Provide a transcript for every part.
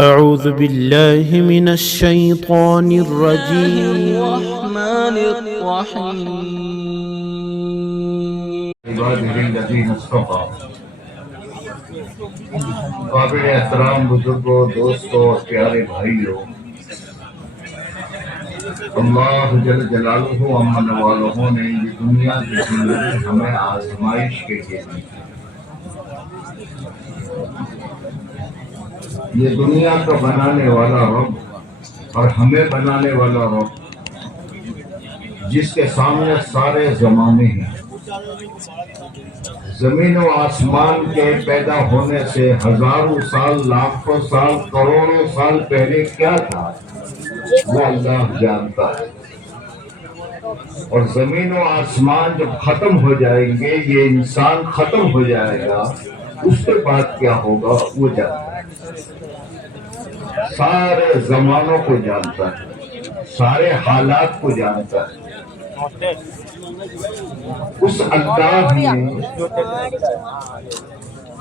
أعوذ بالله من الشيطان الرجيم. الرحمن الرحيم. عباده الذين اصطفى. قابل احترام بزرگوں، دوستوں اور پیارے بھائیوں، اللہ جل جلالہ امن والوں نے یہ دنیا کی زندگی ہمیں آزمائش کے لیے دی. یہ دنیا کا بنانے والا رب اور ہمیں بنانے والا رب، جس کے سامنے سارے زمانے ہیں. زمین و آسمان کے پیدا ہونے سے ہزاروں سال، لاکھوں سال، کروڑوں سال پہلے کیا تھا وہ اللہ جانتا ہے. اور زمین و آسمان جب ختم ہو جائیں گے، یہ انسان ختم ہو جائے گا، اس کے بعد کیا ہوگا وہ جانتا ہے. سارے زمانوں کو جانتا ہے، سارے حالات کو جانتا ہے. اس اللہ نے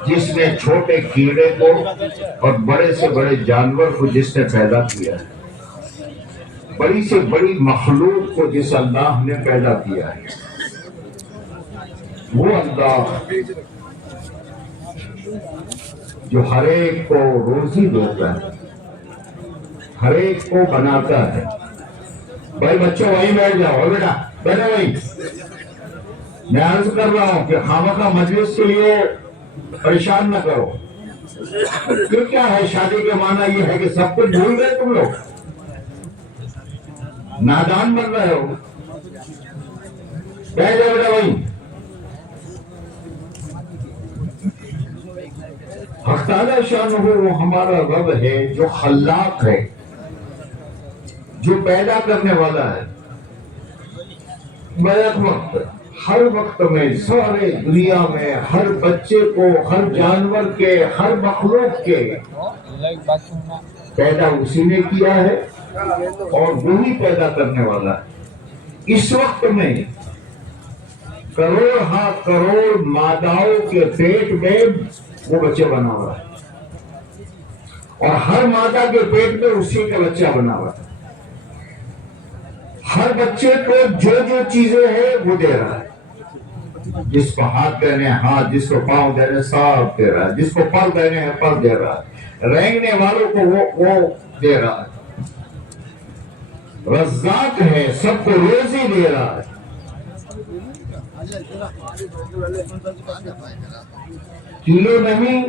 جس نے چھوٹے کیڑے کو اور بڑے سے بڑے جانور کو جس نے پیدا کیا ہے، بڑی سے بڑی مخلوق کو جس اللہ نے پیدا کیا ہے، وہ اللہ جو ہر ایک کو روزی دیتا ہے، ہر ایک کو بناتا ہے. بھائی بچوں وہیں بیٹھ جاؤ، بیٹا بیٹھے وہیں. میں عرض کر رہا ہوں کہ خامخواہ مجلس کے لیے پریشان نہ کرو. پھر کیا ہے، شادی کے معنی یہ ہے کہ سب کچھ بھول گئے تم لوگ، نادان بن رہے ہو. بیٹھ جاؤ بیٹا وہیں. حق تعالی شانہ وہ ہمارا رب ہے جو خلاق ہے، جو پیدا کرنے والا ہے. بیک وقت، ہر وقت میں، سارے دنیا میں، ہر بچے کو، ہر جانور کے، ہر مخلوق کے پیدا اسی نے کیا ہے اور وہی پیدا کرنے والا ہے. اس وقت میں کروڑ ہاں کروڑ ماداؤں کے پیٹ میں وہ بچے بنا ہوا ہے، اور ہر مادہ کے پیٹ میں اسی کا بچہ بنا ہوا ہے. ہر بچے کو جو جو چیزیں ہیں وہ دے رہا ہے. جس کو ہاتھ دینے ہیں ہاتھ، جس کو پاؤں دینے سب دے رہا ہے، جس کو پر دینے ہیں پر دے رہا ہے، رینگنے والوں کو وہ دے رہا ہے. رزاق ہے، سب کو روزی دے رہا ہے. کلو نہیں،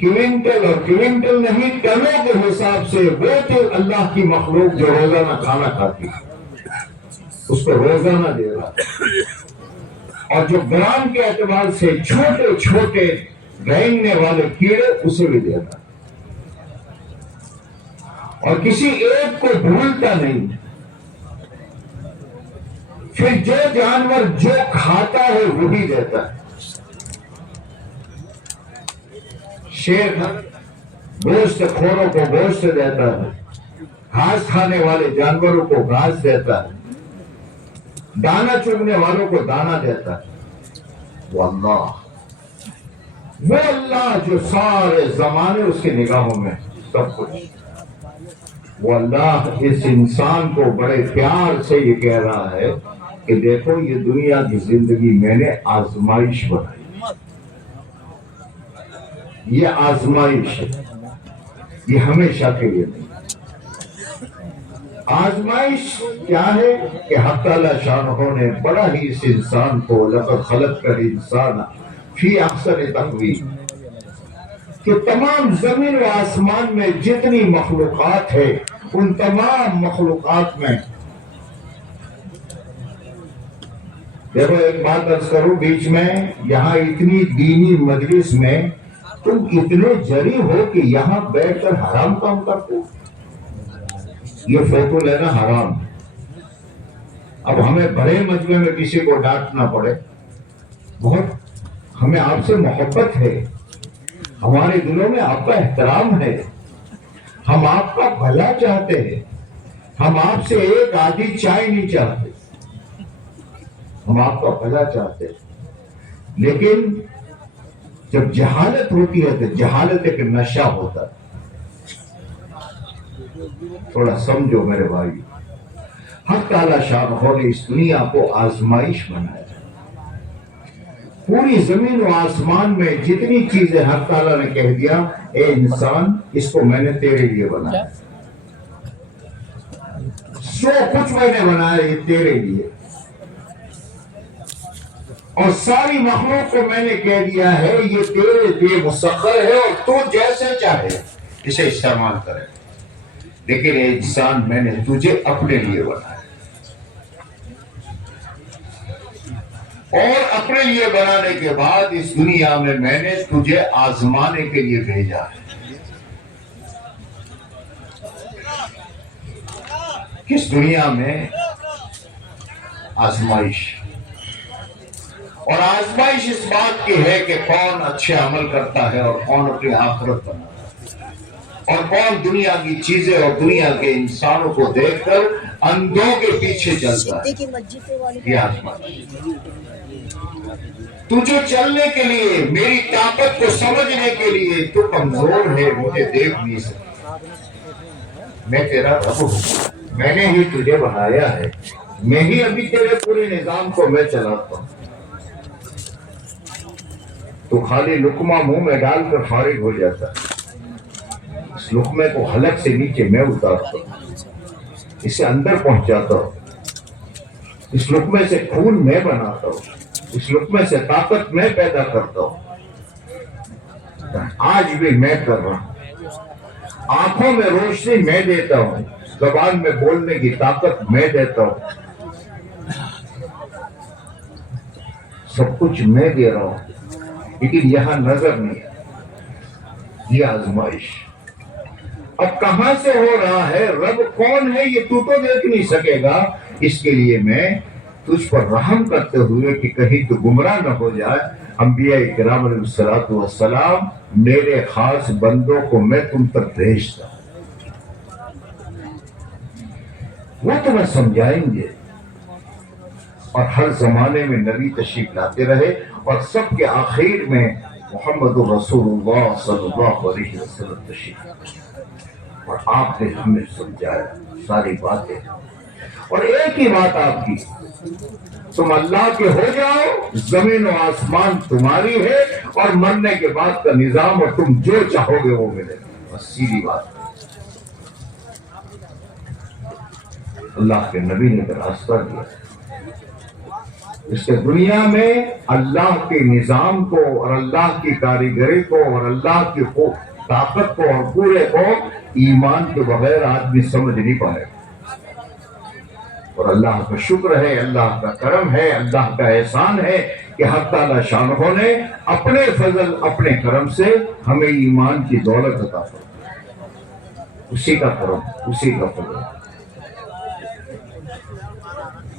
کوئنٹل اور کوئنٹل نہیں، ٹنوں کے حساب سے وہ تو اللہ کی مخلوق جو روزانہ کھانا کھاتی ہے اس کو روزانہ دے رہا ہے. اور جو گرام کے اعتبار سے چھوٹے چھوٹے رینگنے والے کیڑے اسے بھی دے رہا ہے. اور کسی ایک کو بھولتا نہیں. پھر جو جانور جو کھاتا ہے وہ بھی دیتا ہے. شیر گوشت خوروں کو گوشت دیتا ہے، گھاس کھانے والے جانوروں کو گھاس دیتا ہے، دانا چگنے والوں کو دانا دیتا ہے. وہ اللہ جو سارے زمانے اس کی نگاہوں میں سب کچھ. وہ اللہ اس انسان کو بڑے پیار سے یہ کہہ رہا ہے کہ دیکھو یہ دنیا کی زندگی میں نے آزمائش بنائی. یہ آزمائش ہے، یہ ہمیشہ کے لیے نہیں. آزمائش کیا ہے کہ حق تعالی شانہ نے بڑا ہی اس انسان کو لقد خلقنا الانسان فی احسن تقویم، کہ تمام زمین و آسمان میں جتنی مخلوقات ہے ان تمام مخلوقات میں. دیکھو ایک بات عرض کروں بیچ میں، یہاں اتنی دینی مجلس میں تم اتنے جری ہو کہ یہاں بیٹھ کر حرام کام کرتے ہو. یہ فوٹو لینا حرام ہے. اب ہمیں بڑے مجمع میں کسی کو ڈانٹنا پڑے، بہت ہمیں آپ سے محبت ہے، ہمارے دلوں میں آپ کا احترام ہے، ہم آپ کا بھلا چاہتے ہیں، ہم آپ سے ایک آدھی چائے نہیں چاہتے، ہم آپ کا بھلا چاہتے ہیں. لیکن جب جہالت ہوتی ہے تو جہالت ایک نشہ ہوتا ہے. تھوڑا سمجھو میرے بھائی. حق تعالیٰ شاہ نے اس دنیا کو آزمائش بنایا. پوری زمین و آسمان میں جتنی چیزیں حق تعالیٰ نے کہہ دیا اے انسان اس کو میں نے تیرے لیے بنایا. جو کچھ میں نے بنایا یہ تیرے لیے. اور ساری مخلوق کو میں نے کہہ دیا ہے یہ تیرے لیے مسخر ہے اور تو جیسے چاہے اسے استعمال کرے. لیکن اے انسان میں نے تجھے اپنے لیے بنایا اور اپنے لیے بنانے کے بعد اس دنیا میں میں نے تجھے آزمانے کے لیے بھیجا ہے. کس دنیا میں آزمائش. اور آزمائش اس بات کی ہے کہ کون اچھے عمل کرتا ہے اور کون اپنی آخرت بناتا ہے اور کون دنیا کی چیزیں اور دنیا کے انسانوں کو دیکھ کر اندھوں کے پیچھے چلتا ہے. یہ آزمائش. تجھے چلنے کے لیے میری طاقت کو سمجھنے کے لیے تو کمزور ہے مجھے دیکھ نہیں سکتا. میں تیرا رب ہوں. میں نے ہی تجھے بنایا ہے. میں ہی ابھی تیرے پورے نظام کو میں چلاتا ہوں. تو خالی لقمہ منہ میں ڈال کر فارغ ہو جاتا ہے. اس لقمے کو حلق سے نیچے میں اتارتا ہوں. اسے اندر پہنچاتا ہوں. اس لقمے سے خون میں بناتا ہوں. اس لقمے سے طاقت میں پیدا کرتا ہوں. آج بھی میں کر رہا ہوں. آنکھوں میں روشنی میں دیتا ہوں. زبان میں بولنے کی طاقت میں دیتا ہوں. سب کچھ میں دے رہا ہوں لیکن یہاں نظر نہیں ہے. یہ آزمائش اب کہاں سے ہو رہا ہے, رب کون ہے یہ تو دیکھ نہیں سکے گا. اس کے لیے میں تجھ پر رحم کرتے ہوئے کہ کہیں تو گمراہ نہ ہو جائے. انبیاء کرام علیہ الصلوۃ والسلام میرے خاص بندوں کو میں تم تک بھیجتا ہوں. وہ تمہیں سمجھائیں گے. اور ہر زمانے میں نبی تشریف لاتے رہے اور سب کے آخر میں محمد رسول اللہ صلی اللہ علیہ وسلم تشریف لاتے اور آپ نے ہمیں سمجھایا ساری باتیں. اور ایک ہی بات آپ کی, تم اللہ کے ہو جاؤ, زمین و آسمان تمہاری ہے اور مرنے کے بعد کا نظام اور تم جو چاہو گے وہ ملے گا. بس سیدھی بات. اللہ کے نبی نے ایک راستہ دیا. اس کے دنیا میں اللہ کے نظام کو اور اللہ کی کاریگری کو اور اللہ کی طاقت کو اور پورے کو ایمان کے بغیر آدمی سمجھ نہیں پائے. اور اللہ کا شکر ہے, اللہ کا کرم ہے, اللہ کا احسان ہے کہ حق تعالیٰ شانہ نے اپنے فضل اپنے کرم سے ہمیں ایمان کی دولت عطا فرمائی. اسی کا کرم, اسی کا فضل.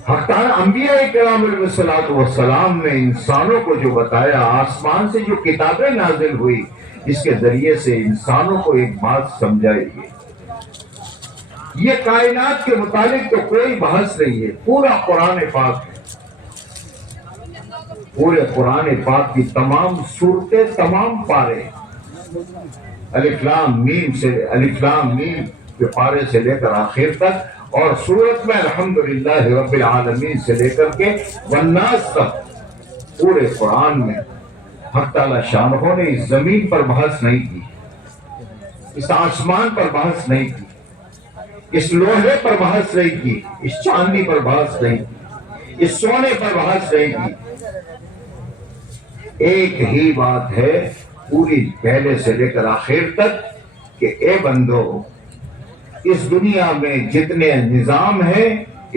حق تعالیٰ انبیاء کرام علیہ الصلوۃ والسلام نے انسانوں کو جو بتایا, آسمان سے جو کتابیں نازل ہوئی, اس کے ذریعے سے انسانوں کو ایک بات سمجھائی گئی. یہ کائنات کے متعلق تو کوئی بحث نہیں ہے. پورا قرآن پاک ہے. پورے قرآن پاک کی تمام صورتیں, تمام پارے, الف لام میم سے الف لام میم کے پارے سے لے کر آخر تک, اور سورت میں الحمدللہ رب العالمین سے لے کر کے والناس تک, پورے قرآن میں حق تعالیٰ شانہ نے اس زمین پر بحث نہیں کی, اس آسمان پر بحث نہیں کی, اس لوہے پر بحث نہیں کی, اس چاندی پر بحث نہیں کی, اس سونے پر بحث نہیں کی. ایک ہی بات ہے پوری پہلے سے لے کر آخر تک کہ اے بندو, اس دنیا میں جتنے نظام ہیں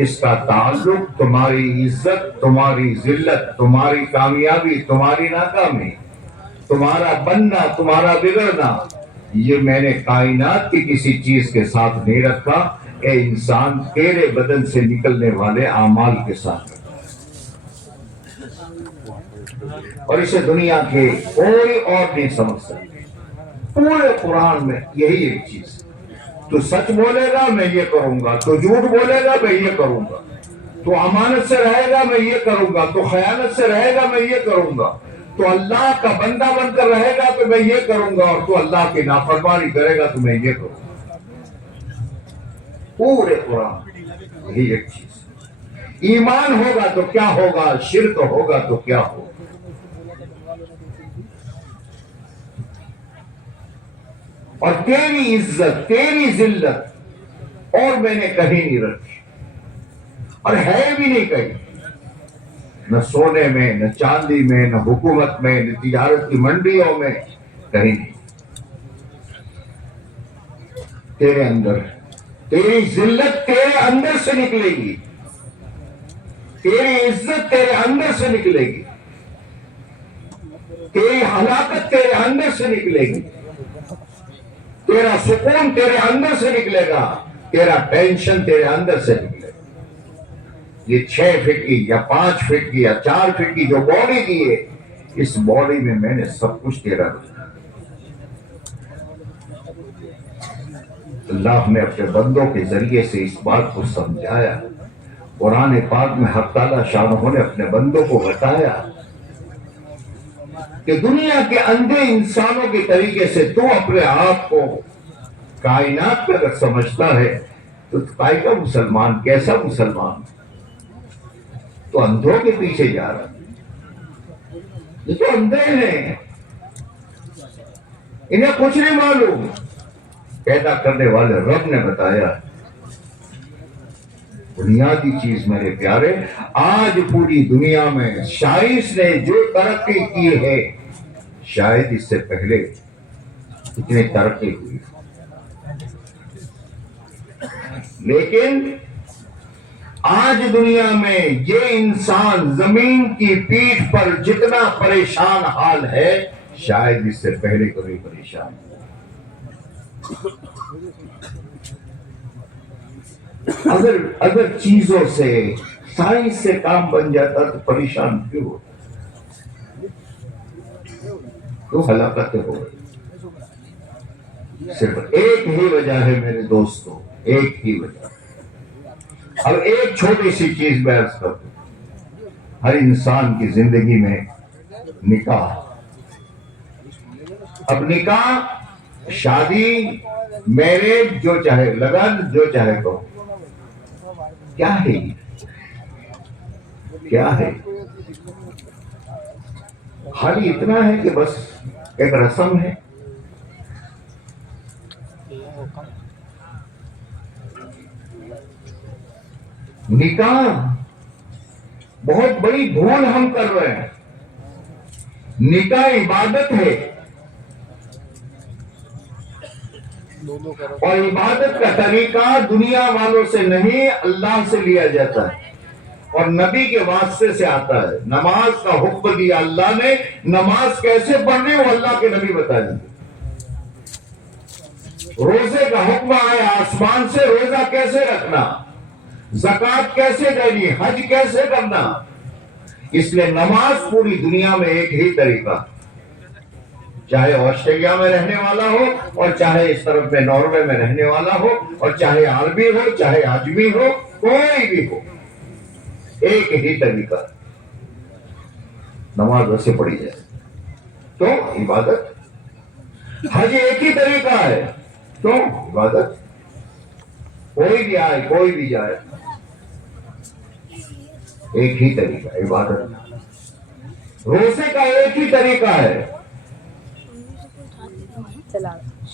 اس کا تعلق تمہاری عزت, تمہاری ذلت, تمہاری کامیابی, تمہاری ناکامی, تمہارا بننا, تمہارا بگڑنا, یہ میں نے کائنات کی کسی چیز کے ساتھ نہیں رکھا. اے انسان, تیرے بدن سے نکلنے والے اعمال کے ساتھ رکھا. اور اسے دنیا کے کوئی اور نہیں سمجھ سکتے. پورے قرآن میں یہی ایک چیز, تو سچ بولے گا میں یہ کروں گا, تو جھوٹ بولے گا میں یہ کروں گا, تو امانت سے رہے گا میں یہ کروں گا, تو خیانت سے رہے گا میں یہ کروں گا, تو اللہ کا بندہ بن کر رہے گا تو میں یہ کروں گا، اور تو اللہ کی نافرمانی کرے گا تو میں یہ کروں گا. پورے قرآن یہی ایک چیز. ایمان ہوگا تو کیا ہوگا، شرک ہوگا تو کیا ہوگا. اور تیری عزت، تیری ذلت اور میں نے کہیں نہیں رکھی، اور ہے بھی نہیں کہیں، نہ سونے میں، نہ چاندی میں، نہ حکومت میں، نہ تجارت کی منڈیوں میں، کہیں نہیں. تیرے اندر تیری ذلت تیرے اندر سے نکلے گی، تیری عزت تیرے اندر سے نکلے گی، تیری ہلاکت تیرے اندر سے نکلے گی، تیرا سکون تیرے اندر سے نکلے گا، تیرا ٹینشن تیرے اندر سے نکلے گا. یہ 6 فٹ کی یا 5 فٹ کی یا 4 فٹ کی جو باڈی کی ہے، اس باڈی میں میں نے سب کچھ تیرا رکھا. اللہ نے اپنے بندوں کے ذریعے سے اس بات کو سمجھایا. قرآن پاک میں حق تعالیٰ شانہ نے اپنے بندوں کو بتایا کہ دنیا کے اندھے انسانوں کے طریقے سے تو اپنے آپ کو کائنات میں اگر سمجھتا ہے تو کائے کا مسلمان، کیسا مسلمان؟ تو اندھوں کے پیچھے جا رہا ہے. یہ تو اندھے ہیں، انہیں کچھ نہیں معلوم. پیدا کرنے والے رب نے بتایا. بنیادی چیز میرے پیارے، آج پوری دنیا میں سائنس نے جو ترقی کی ہے، شاید اس سے پہلے اتنی ترقی ہوئی، لیکن آج دنیا میں یہ انسان زمین کی پیٹھ پر جتنا پریشان حال ہے، شاید اس سے پہلے کبھی پریشان. اگر چیزوں سے، سائنس سے کام بن جاتا تو پریشان کیوں ہوتا؟ تو ہلاکتیں ہو رہی. صرف ایک ہی وجہ ہے میرے دوستوں، ایک ہی وجہ. اب ایک چھوٹی سی چیز میں عرض کر دوں. ہر انسان کی زندگی میں نکاح. اب نکاح، شادی، میرج، جو چاہے لگن، جو چاہے کہو، کیا ہے یہ؟ کیا ہے؟ خالی اتنا ہے کہ بس ایک رسم ہے. نکاح بہت بڑی بھول ہم کر رہے ہیں. نکاح عبادت ہے، اور عبادت کا طریقہ دنیا والوں سے نہیں، اللہ سے لیا جاتا ہے اور نبی کے واسطے سے آتا ہے. نماز کا حکم دیا اللہ نے، نماز کیسے پڑھنی وہ اللہ کے نبی بتا دیں. روزے کا حکم آیا آسمان سے، روزہ کیسے رکھنا، زکوٰۃ کیسے دینی، حج کیسے کرنا. اس لیے نماز پوری دنیا میں ایک ہی طریقہ، چاہے آسٹریلیا میں رہنے والا ہو، اور چاہے اس طرف میں ناروے میں رہنے والا ہو، اور چاہے عربی ہو، چاہے عجمی ہو، کوئی بھی ہو، ایک ہی طریقہ. نماز ویسے پڑھی جائے تو عبادت. حج ایک ہی طریقہ ہے تو عبادت. کوئی بھی آئے کوئی بھی جائے، ایک ہی طریقہ عبادت. روزے کا ایک ہی طریقہ ہے،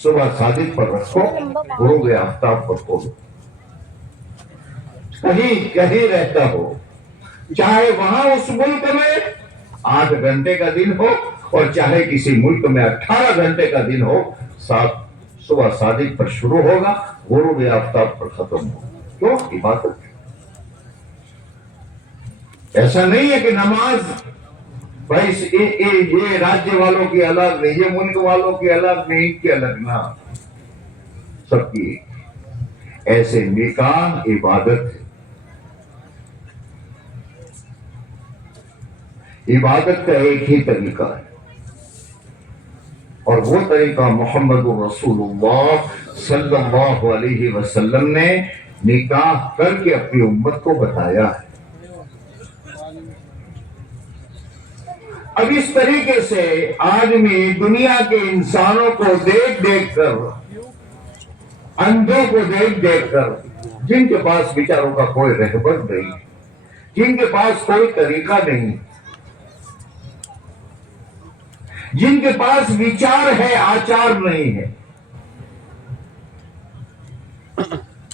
صبح صادق پر رکھو، غروب آفتاب پر کھولو. کہیں رہتا ہو، چاہے وہاں اس ملک میں 8 گھنٹے کا دن ہو، اور چاہے کسی ملک میں 18 گھنٹے کا دن ہو، صبح صادق پر شروع ہوگا، غروب آفتاب پر ختم ہوگا. کیوں؟ عبادت. ایسا نہیں ہے کہ نماز بھائی یہ راجیہ والوں کی الگ نہیں، یہ ملک والوں کی الگ نہیں، ان کی الگ نہ، سب کی ایسے. نکاح عبادت ہے. عبادت کا ایک ہی طریقہ ہے، اور وہ طریقہ محمد رسول اللہ صلی اللہ علیہ وسلم نے نکاح کر کے اپنی امت کو بتایا ہے. اب اس طریقے سے آدمی دنیا کے انسانوں کو دیکھ دیکھ کر، اندھوں کو دیکھ دیکھ کر، جن کے پاس بیچاروں کا کوئی رہبر نہیں، جن کے پاس کوئی طریقہ نہیں، جن کے پاس وچار ہے آچار نہیں ہے،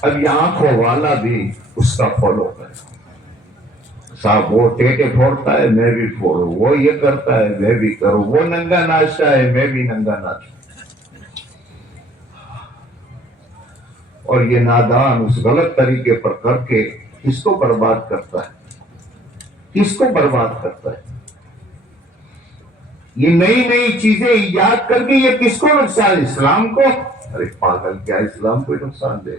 اب یہ آنکھوں والا بھی اس کا فالو کرے۔ صاحب وہ ٹیٹے پھوڑتا ہے میں بھی پھوڑوں، وہ یہ کرتا ہے میں بھی کروں، وہ ننگا ناچتا ہے میں بھی ننگا ناچوں، اور یہ نادان اس غلط طریقے پر کر کے کس کو برباد کرتا ہے، کس کو برباد کرتا ہے؟ یہ نئی نئی چیزیں ایجاد کر کے یہ کس کو نقصان؟ اسلام کو؟ ارے پاگل، کیا اسلام کو نقصان دے؟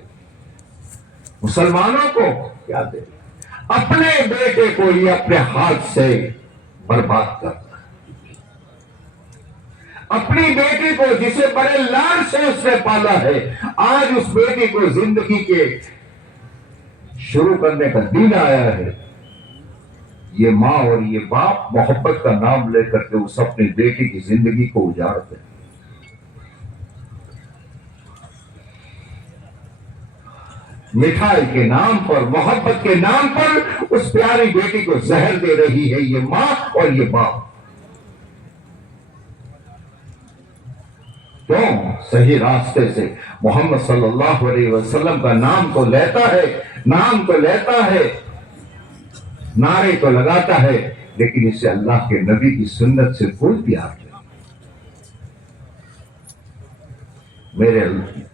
مسلمانوں کو کیا دے؟ اپنے بیٹے کو یہ اپنے ہاتھ سے برباد کرتا ہے، اپنی بیٹی کو جسے بڑے لاڈ سے اس نے پالا ہے، آج اس بیٹی کو زندگی کے شروع کرنے کا دن آیا ہے، یہ ماں اور یہ باپ محبت کا نام لے کر کے اس اپنی بیٹی کی زندگی کو اجاڑتے ہیں۔ مٹھائی کے نام پر، محبت کے نام پر اس پیاری بیٹی کو زہر دے رہی ہے یہ ماں اور یہ باپ۔ کیوں؟ صحیح راستے سے محمد صلی اللہ علیہ وسلم کا نام تو لیتا ہے، نام تو لیتا ہے، نعرے تو لگاتا ہے، لیکن اسے اللہ کے نبی کی سنت سے کوئی پیار نہیں۔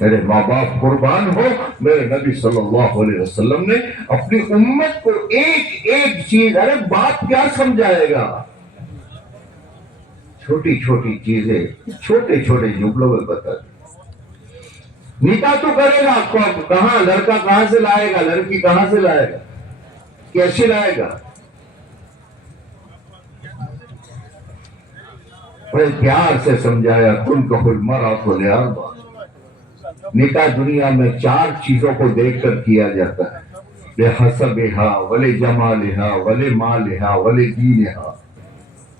میرے ماں باپ قربان ہو، میرے نبی صلی اللہ علیہ وسلم نے اپنی امت کو ایک ایک چیز، ارے باپ کیا سمجھائے گا، چھوٹی چھوٹی چیزیں چھوٹے چھوٹے جملوں میں بتا دی۔ نکاح تو کرے گا، کہاں لڑکا کہاں سے لائے گا، لڑکی کہاں سے لائے گا، کیسے لائے گا؟ بڑے پیار سے سمجھایا، تم کو المرأۃ لأربع۔ نکاح دنیا میں 4 چیزوں کو دیکھ کر کیا جاتا ہے، لحسبها ولجمالها ولمالها ولدینها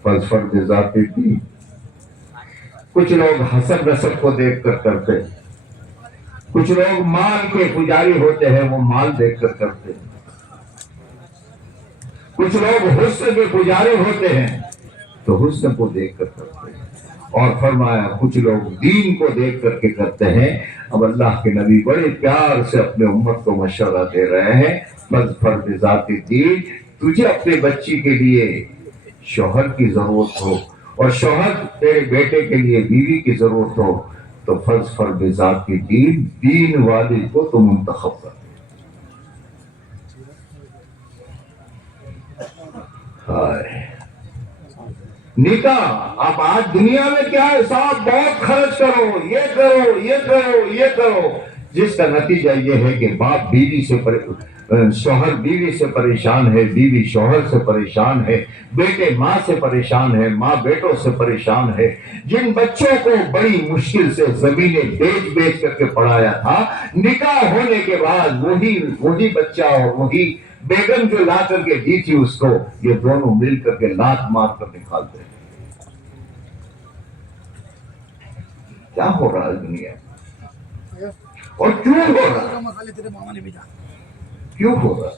فاظفر بذات الدین۔ کچھ لوگ حسب نسب کو دیکھ کر کرتے ہیں، کچھ لوگ مال کے پجاری ہوتے ہیں، وہ مال دیکھ کر کرتے ہیں، کچھ لوگ حسن کے پجاری ہوتے ہیں تو حسن کو دیکھ کر کرتے ہیں، اور فرمایا کچھ لوگ دین کو دیکھ کر کے کرتے ہیں۔ اب اللہ کے نبی بڑے پیار سے اپنے امت کو مشورہ دے رہے ہیں، فاظفر بذات الدین، تجھے اپنے بچی کے لیے شوہر کی ضرورت ہو اور شوہر تیرے بیٹے کے لیے بیوی کی ضرورت ہو تو فاظفر بذات الدین، دین والی کو تو منتخب کر۔ نکاح اب آج دنیا میں کیا ہے صاحب، بہت خرچ کرو، یہ کرو یہ کرو یہ کرو، جس کا نتیجہ یہ ہے کہ باپ بیوی سے شوہر بیوی سے پریشان ہے، بیوی شوہر سے پریشان ہے، بیٹے ماں سے پریشان ہے، ماں بیٹوں سے پریشان ہے۔ جن بچوں کو بڑی مشکل سے زمینیں بیچ بیچ کر کے پڑھایا تھا، نکاح ہونے کے بعد وہی بچہ اور وہی بیگم جو لا کر کے دی تھی اس کو، یہ دونوں مل کر کے لات مار کر نکالتے ہیں۔ کیا ہو رہا ہے دنیا اور کیوں ہو رہا؟ کیوں ہو رہا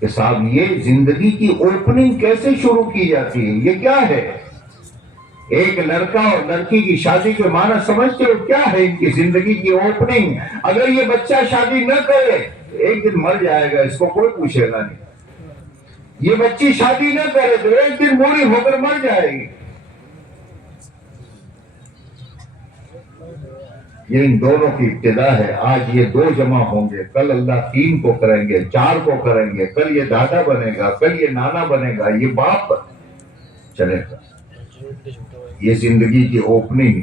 کہ صاحب یہ زندگی کی اوپننگ کیسے شروع کی جاتی ہے؟ یہ کیا ہے؟ ایک لڑکا اور لڑکی کی شادی کے معنی سمجھتے ہو کیا ہے؟ ان کی زندگی کی اوپننگ۔ اگر یہ بچہ شادی نہ کرے ایک دن مر جائے گا، اس کو کوئی پوچھے گا نہیں۔ یہ بچی شادی نہ کرے تو ایک دن بوڑھی ہو کر مر جائے گی۔ یہ ان دونوں کی ابتدا ہے۔ آج یہ 2 جمع ہوں گے، کل اللہ 3 کو کریں گے، 4 کو کریں گے، کل یہ دادا بنے گا، کل یہ نانا بنے گا، یہ باپ چلے گا۔ یہ زندگی کی اوپننگ۔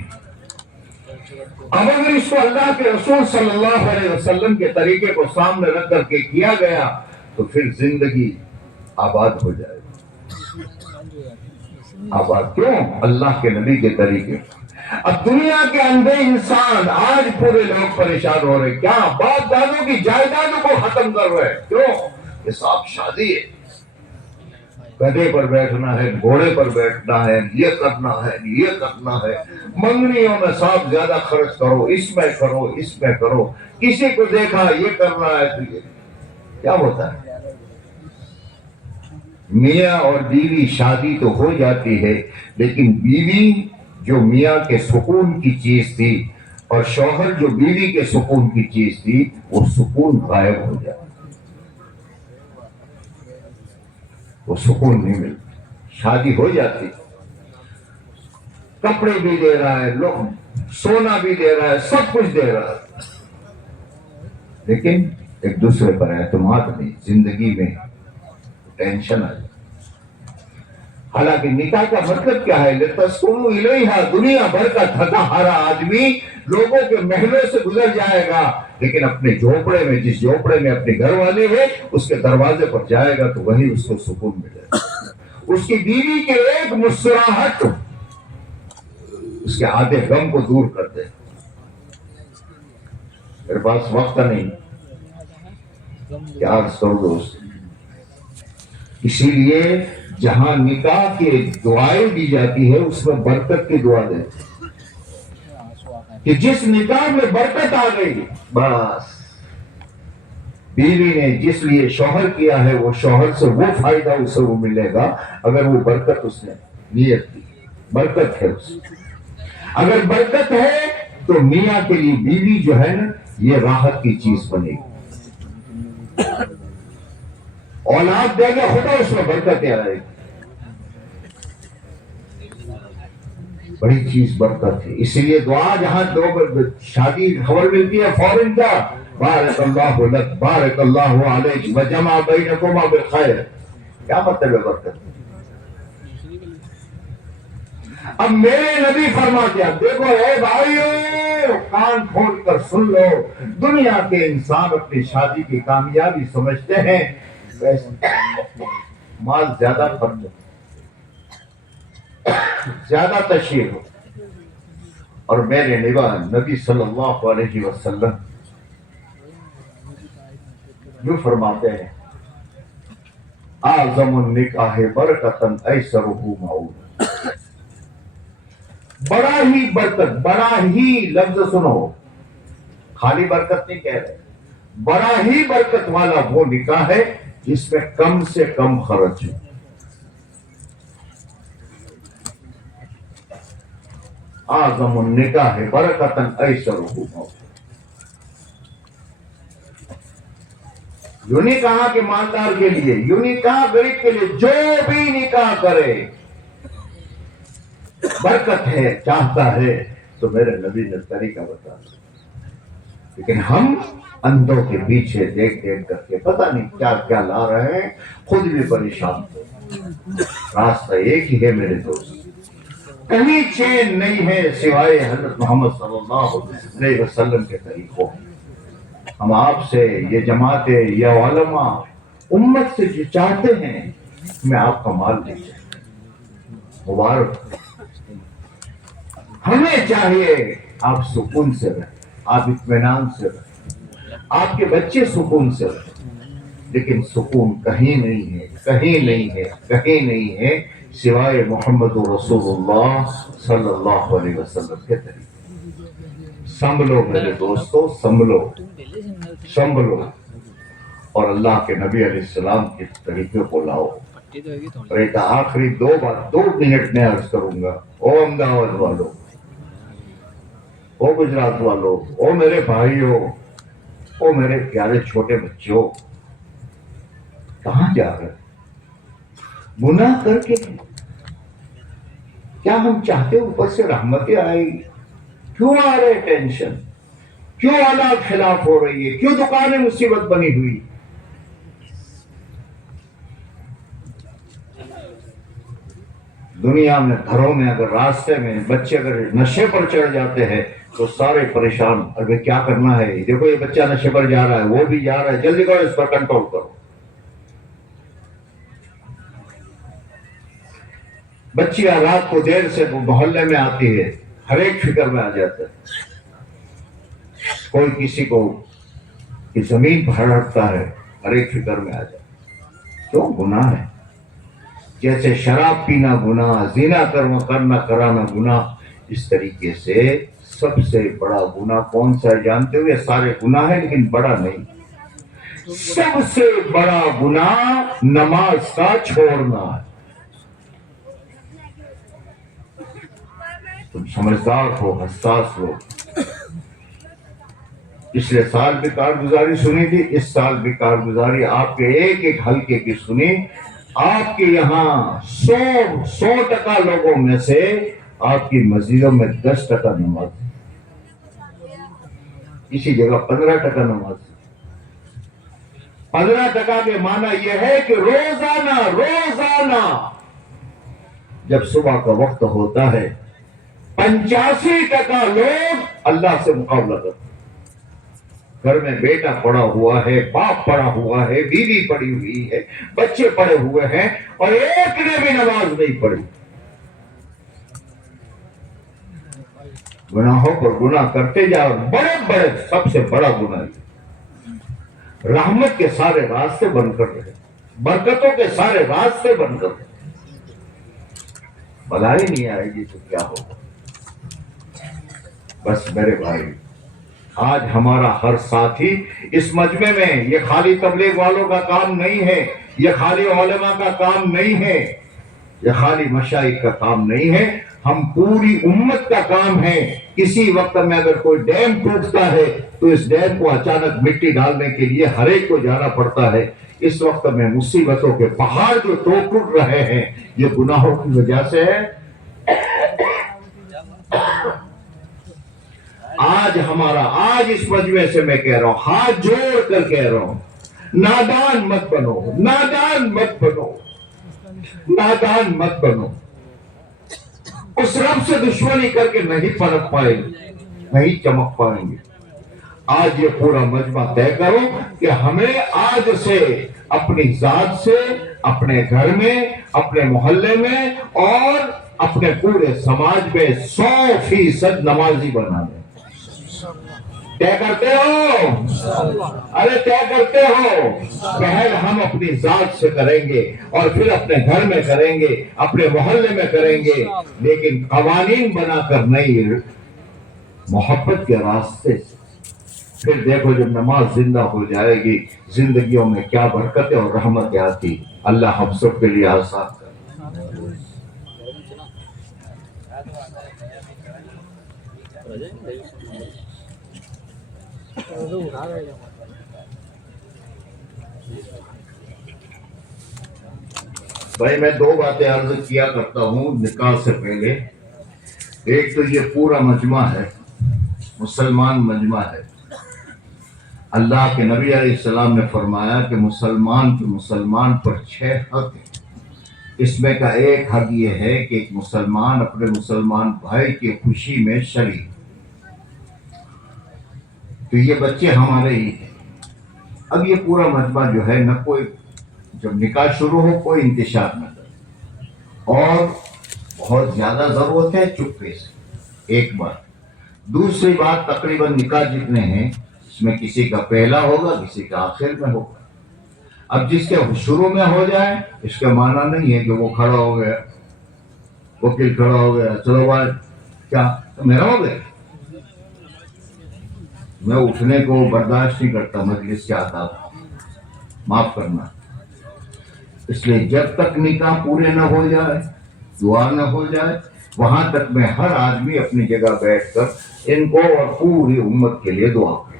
اب اگر اس کو اللہ کے رسول صلی اللہ علیہ وسلم کے طریقے کو سامنے رکھ کر کے کیا گیا تو پھر زندگی آباد ہو جائے گی۔ آباد کیوں؟ اللہ کے نبی کے طریقے۔ اب دنیا کے اندھے انسان آج پورے لوگ پریشان ہو رہے، کیا باپ دادوں کی جائیدادوں کو ختم کر رہے ہیں؟ کیوں؟ یہ صاحب شادی ہے، گدھے پر بیٹھنا ہے، گھوڑے پر بیٹھنا ہے، یہ کرنا ہے، یہ کرنا ہے، منگنیوں میں صاحب زیادہ خرچ کرو، اس میں کرو، اس میں کرو، کسی کو دیکھا یہ کرنا ہے تو یہ کیا ہوتا ہے؟ میاں اور بیوی شادی تو ہو جاتی ہے، لیکن بیوی جو میاں کے سکون کی چیز تھی اور شوہر جو بیوی کے سکون کی چیز تھی، وہ سکون غائب ہو جاتا، وہ سکون نہیں ملتا۔ شادی ہو جاتی، کپڑے بھی دے رہا ہے، لوگ سونا بھی دے رہا ہے، سب کچھ دے رہا ہے، لیکن ایک دوسرے پر اعتماد نہیں، زندگی میں ٹینشن آ جائے۔ حالانکہ نکاح کا مطلب کیا ہے؟ لِتَسْكُنُوا إِلَيْهَا، دنیا بھر کا تھکا ہارا آدمی لوگوں کے محلوں سے گزر جائے گا، لیکن اپنے جھوپڑے میں، جس جھوپڑے میں اپنے گھر والے ہیں، اس کے دروازے پر جائے گا تو وہی اس کو سکون ملے گا۔ اس کی بیوی کے ایک مسکراہٹ اس کے آدھے غم کو دور کر دے۔ میرے پاس وقت نہیں، کیا عرض کروں دوست۔ اسی لیے جہاں نکاح کے دعائیں دی جاتی ہے اس میں برکت کی دعا دے، کہ جس نکاح میں برکت آ گئی، بس بیوی نے جس لیے شوہر کیا ہے وہ شوہر سے وہ فائدہ اسے وہ ملے گا اگر وہ برکت اس نے نیت کی، برکت ہے اس میں۔ اگر برکت ہے تو میاں کے لیے بیوی جو ہے نا یہ راحت کی چیز بنے گی، اولاد دے گا خدا اس میں برکت آئے گی، بڑی چیز برکت ہے۔ اسی لیے دعا جہاں دو شادی خبر ملتی ہے فوراً کیا؟ بارک اللہ لک، بارک اللہ علیک، وجمع بینکما بالخیر۔ کیا مطلب ہے برکت؟ اب میرے نبی فرماتے ہیں، دیکھو اے بھائیو کان کھول کر سن لو، دنیا کے انسان اپنی شادی کی کامیابی سمجھتے ہیں مال زیادہ خرچ ہو، زیادہ تشہیر ہو، اور میرے نبی صلی اللہ علیہ وسلم جو فرماتے ہیں اعظم النکاح برکتاً ایسرہ معون، بڑا ہی برکت، بڑا ہی لفظ سنو، خالی برکت نہیں کہہ رہے، بڑا ہی برکت والا وہ نکاح ہے جس میں کم سے کم خرچ ہو۔ اعظم النکاح برکتاً ایسرہ معون، یوں نہیں کہا کہ مالدار کے لیے، یوں نہیں کہا غریب کے لیے، جو بھی نکاح کرے برکت ہے چاہتا ہے تو میرے نبی نے طریقہ بتا دیا، لیکن ہم اندھوں کے پیچھے دیکھ دیکھ کر کے پتہ نہیں کیا کیا لا رہے ہیں، خود بھی پریشان ہو۔ راستہ ایک ہی ہے میرے دوست، کہیں چین نہیں ہے سوائے حضرت محمد صلی اللہ علیہ وسلم کے طریقوں۔ ہم آپ سے، یہ جماعتیں، یہ علماء امت سے جو چاہتے ہیں میں آپ کا مال نہیں چاہتا، مبارک۔ ہمیں چاہیے آپ سکون سے رہیں، آپ اطمینان سے رہیں، آپ کے بچے سکون سے رہیں، لیکن سکون کہیں نہیں ہے، کہیں نہیں ہے، کہیں نہیں ہے سوائے محمد رسول اللہ صلی اللہ علیہ وسلم کے طریقے۔ سنبھلو میرے دوستو، سنبھلو، سنبھلو، اور اللہ کے نبی علیہ السلام کے طریقے کو لاؤ۔ اور ایک آخری دو منٹ میں عرض کروں گا، او احمدآباد والو، او گجرات والو، او میرے بھائیو، او میرے پیارے چھوٹے بچوں، کہاں جا رہے؟ گناہ کر کے کیا ہم چاہتے اوپر سے رحمتیں آئے گی؟ کیوں آ رہے ٹینشن؟ کیوں حالات خلاف ہو رہی ہے؟ کیوں دکانیں مصیبت بنی ہوئی؟ دنیا میں گھروں میں اگر راستے میں بچے اگر نشے پر چڑھ جاتے ہیں تو سارے پریشان، اگر کیا کرنا ہے، دیکھو یہ بچہ نشے پر جا رہا ہے، وہ بھی جا رہا ہے، جلدی کرو اس پر کنٹرول کرو۔ بچیاں رات کو دیر سے محلے میں آتی ہے، ہر ایک فکر میں آ جاتا ہے، کوئی کسی کو کی زمین پر ہڑپتا ہے، ہر ایک فکر میں آ جاتا ہے۔ کیوں؟ گناہ ہے۔ جیسے شراب پینا گناہ، زنا کرنا کرانا گناہ، اس طریقے سے سب سے بڑا گناہ کون سا ہے جانتے ہو؟ یہ سارے گناہ ہیں لیکن بڑا نہیں، سب سے بڑا گناہ نماز کا چھوڑنا ہے۔ تم سمجھدار ہو، حساس ہو۔ پچھلے سال بھی کارگزاری سنی تھی، اس سال بھی کارگزاری آپ کے ایک ایک حلقے کی سنی۔ آپ کے یہاں 100% لوگوں میں سے آپ کی مسجدوں میں 10% نماز، اسی جگہ 15% نماز۔ 15% کے معنی یہ ہے کہ روزانہ جب صبح کا وقت ہوتا ہے 85% لوگ اللہ سے مقابلہ کرتے ہیں۔ گھر میں بیٹا پڑا ہوا ہے، باپ پڑا ہوا ہے، بیوی پڑی ہوئی ہے، بچے پڑے ہوئے ہیں، اور ایک نے بھی نماز نہیں پڑھی۔ گناہوں پر گناہ کرتے جاؤ، بڑے سب سے بڑا گناہ ہے۔ رحمت کے سارے راستے بند کر رہے، برکتوں کے سارے راستے بند کر رہے، بلائی نہیں آئے گی تو کیا ہوگا؟ بس میرے بھائی، آج ہمارا ہر ساتھی اس مجمع میں، یہ خالی تبلیغ والوں کا کام نہیں ہے، یہ خالی علماء کا کام نہیں ہے، یہ خالی مشائخ کا کام نہیں ہے، ہم پوری امت کا کام ہے۔ کسی وقت میں اگر کوئی ڈیم ٹوٹتا ہے تو اس ڈیم کو اچانک مٹی ڈالنے کے لیے ہر ایک کو جانا پڑتا ہے۔ اس وقت میں مصیبتوں کے پہاڑ جو ٹوٹ رہے ہیں، یہ گناہوں کی وجہ سے ہے۔ آج اس مجمع سے میں کہہ رہا ہوں، ہاتھ جوڑ کر کہہ رہا ہوں، نادان مت بنو۔ اس رب سے دشمنی کر کے نہیں پلٹ پائیں گے، نہیں چمک پائیں گے۔ آج یہ پورا مجمع طے کرو کہ ہمیں آج سے اپنی ذات سے، اپنے گھر میں، اپنے محلے میں اور اپنے پورے سماج میں 100% نمازی بنانا۔ طے کرتے ہو؟ ارے طے کرتے ہو؟ پہل ہم اپنی ذات سے کریں گے، اور پھر اپنے گھر میں کریں گے، اپنے محلے میں کریں گے، لیکن قوانین بنا کر نہیں، محبت کے راستے سے۔ پھر دیکھو جب نماز زندہ ہو جائے گی، زندگیوں میں کیا برکتیں اور رحمتیں آتی۔ اللہ ہم سب کے لیے آسان کرے۔ بھائی میں 2 باتیں عرض کیا کرتا ہوں نکاح سے پہلے۔ ایک تو یہ پورا مجمع ہے، مسلمان مجمع ہے۔ اللہ کے نبی علیہ السلام نے فرمایا کہ مسلمان پر 6 حق ہیں۔ اس میں کا ایک حق یہ ہے کہ ایک مسلمان اپنے مسلمان بھائی کی خوشی میں شریک۔ تو یہ بچے ہمارے ہی ہیں۔ اب یہ پورا مجمع جو ہے، نہ کوئی جب نکاح شروع ہو کوئی انتشار نہ کرے، اور بہت زیادہ ضرورت ہے چپے سے، ایک بات۔ دوسری بات، تقریباً نکاح جتنے ہیں اس میں کسی کا پہلا ہوگا، کسی کا آخر میں ہوگا۔ اب جس کے شروع میں ہو جائے اس کا معنی نہیں ہے کہ وہ کھڑا ہو گیا، وکیل کھڑا ہو گیا، چلو بھائی کیا میرا ہو گیا۔ میں اٹھنے کو برداشت نہیں کرتا، مجلس سے آتا ہوں، معاف کرنا۔ اس لیے جب تک نکاح پورے نہ ہو جائے، دعا نہ ہو جائے، وہاں تک میں ہر آدمی اپنی جگہ بیٹھ کر ان کو اور پوری امت کے لیے دعا کرتا ہوں۔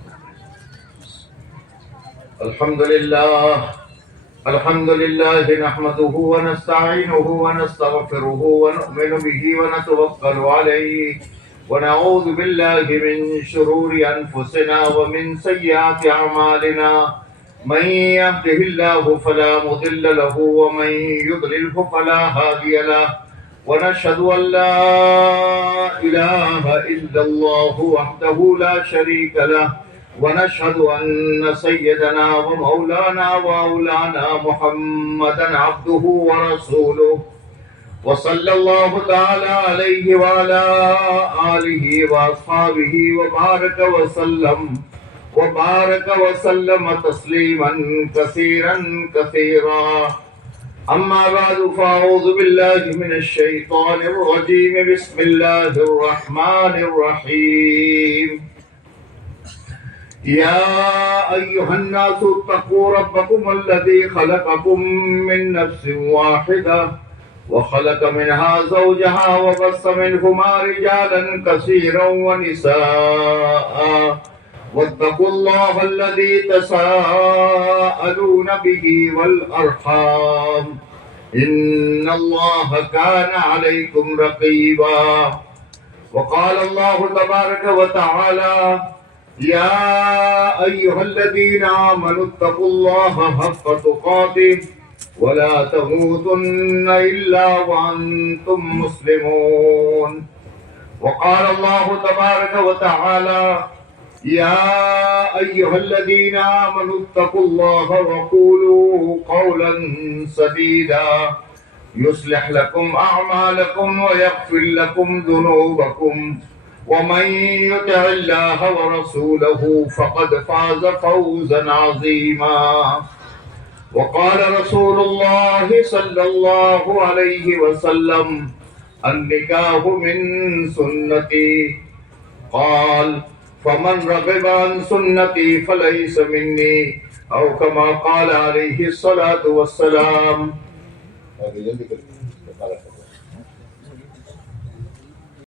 الحمدللہ نحمده ونستعینه ونستغفره ونؤمن به ونتوکل علیہ ونعوذ باللہ من شرور انفسنا ومن سیئات اعمالنا، من يهده الله فلا مضل له ومن يضلله فلا هادي له، ونشهد أن لا إله إلا الله وحده لا شريك له، ونشهد أن سيدنا ومولانا وأولانا محمدا عبده ورسوله، وصلى الله تعالى عليه وعلى آله وأصحابه وبارك وسلم تسليما كثيرا كثيرا. أما بعد فأعوذ بالله من الشيطان الرجيم بسم الله الرحمن الرحيم يا أيها الناس اتقوا ربكم الذي خلقكم من نفس واحدة وخلق منها زوجها وبث منهما رجالا كثيرا ونساء واتقوا الله الذي تساءلون به والأرحام إن الله كان عليكم رقيبا. وقال الله تبارك وتعالى يا أيها الذين آمنوا اتقوا الله حق تقاته ولا تموتن إلا وأنتم مسلمون. وقال الله تبارك وتعالى يا أيها الذين آمنوا اتقوا الله وقولوا قولا سديدا يصلح لكم أعمالكم ويغفر لكم ذنوبكم ومن يطع الله ورسوله فقد فاز فوزا عظيما. وقال رسول الله صلى الله عليه وسلم النكاح من سنتي قال فمن رغب عن سنتي فليس مني أو كما قال عليه الصلاة والسلام.